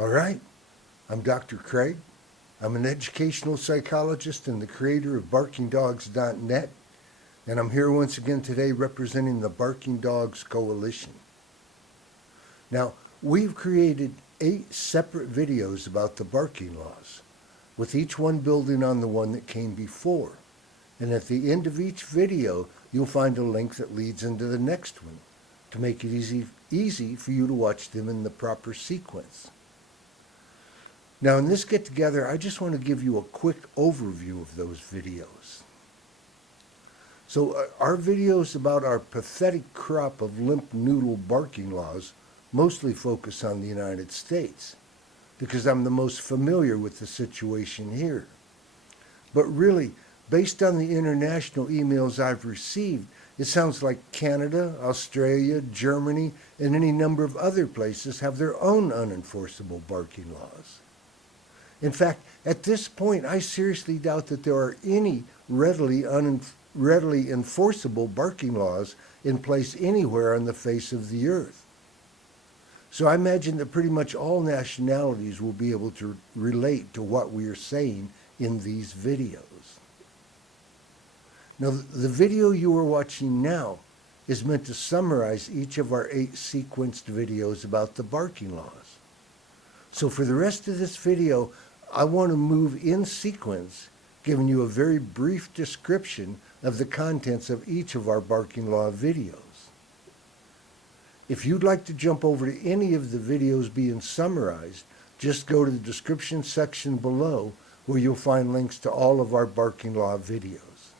All right, I'm Dr. Craig. I'm an educational psychologist and the creator of BarkingDogs.net, and I'm here once again today representing the Barking Dogs Coalition. Now, we've created 8 separate videos about the barking laws, with each one building on the one that came before. And at the end of each video, you'll find a link that leads into the next one to make it easy for you to watch them in the proper sequence. Now, in this get-together, I just want to give you a quick overview of those videos. So our videos about our pathetic crop of limp noodle barking laws mostly focus on the United States, because I'm the most familiar with the situation here. But really, based on the international emails I've received, it sounds like Canada, Australia, Germany, and any number of other places have their own unenforceable barking laws. In fact, at this point, I seriously doubt that there are any readily enforceable barking laws in place anywhere on the face of the earth. So I imagine that pretty much all nationalities will be able to relate to what we are saying in these videos. Now, the video you are watching now is meant to summarize each of our 8 sequenced videos about the barking laws. So for the rest of this video, I want to move in sequence, giving you a very brief description of the contents of each of our barking law videos. If you'd like to jump over to any of the videos being summarized, just go to the description section below where you'll find links to all of our barking law videos.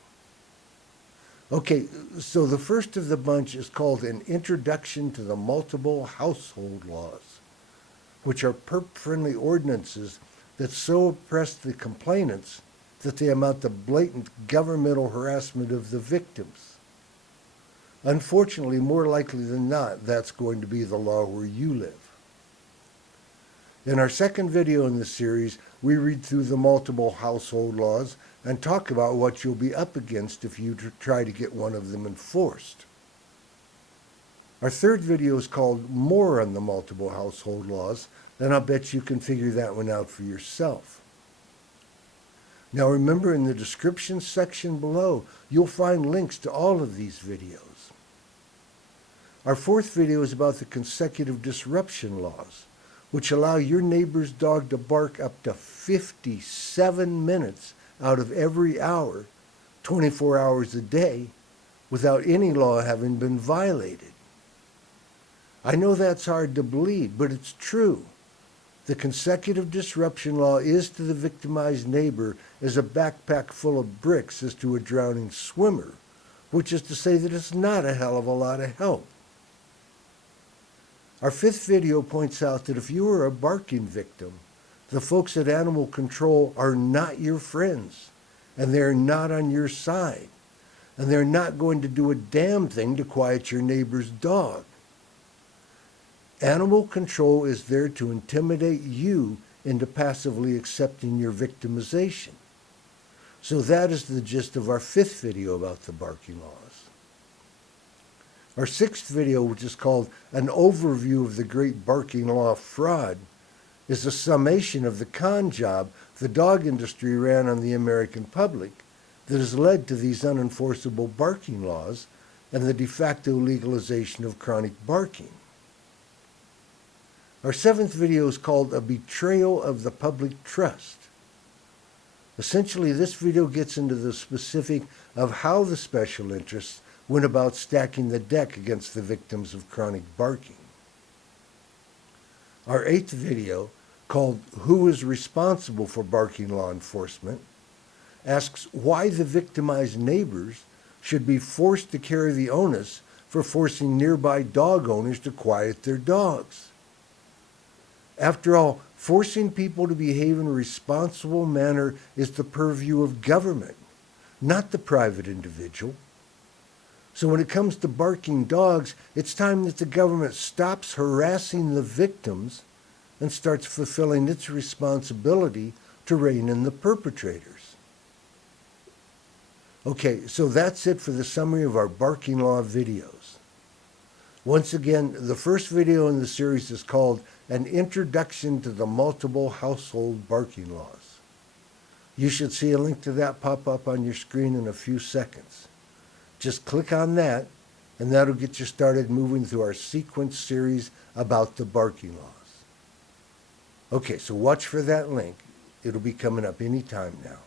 Okay, so the first of the bunch is called An Introduction to the Multiple Household Laws, which are perp-friendly ordinances that so oppress the complainants that they amount to blatant governmental harassment of the victims. Unfortunately, more likely than not, that's going to be the law where you live. In our second video in the series, we read through the multiple household laws and talk about what you'll be up against if you try to get one of them enforced. Our third video is called More on the Multiple Household Laws, and I'll bet you can figure that one out for yourself. Now remember, in the description section below, you'll find links to all of these videos. Our fourth video is about the consecutive disruption laws, which allow your neighbor's dog to bark up to 57 minutes out of every hour, 24 hours a day, without any law having been violated. I know that's hard to believe, but it's true. The consecutive disruption law is to the victimized neighbor as a backpack full of bricks is to a drowning swimmer, which is to say that it's not a hell of a lot of help. Our fifth video points out that if you are a barking victim, the folks at Animal Control are not your friends, and they're not on your side, and they're not going to do a damn thing to quiet your neighbor's dog. Animal Control is there to intimidate you into passively accepting your victimization. So that is the gist of our fifth video about the barking laws. Our sixth video, which is called An Overview of the Great Barking Law Fraud, is a summation of the con job the dog industry ran on the American public that has led to these unenforceable barking laws and the de facto legalization of chronic barking. Our seventh video is called A Betrayal of the Public Trust. Essentially, this video gets into the specific of how the special interests went about stacking the deck against the victims of chronic barking. Our eighth video, called Who is Responsible for Barking Law Enforcement, asks why the victimized neighbors should be forced to carry the onus for forcing nearby dog owners to quiet their dogs. After all, forcing people to behave in a responsible manner is the purview of government, not the private individual. So when it comes to barking dogs, it's time that the government stops harassing the victims and starts fulfilling its responsibility to rein in the perpetrators. Okay, so that's it for the summary of our barking law videos. Once again, the first video in the series is called An Introduction to the Multiple Household Barking Laws. You should see a link to that pop up on your screen in a few seconds. Just click on that, and that'll get you started moving through our sequence series about the barking laws. Okay, so watch for that link. It'll be coming up any time now.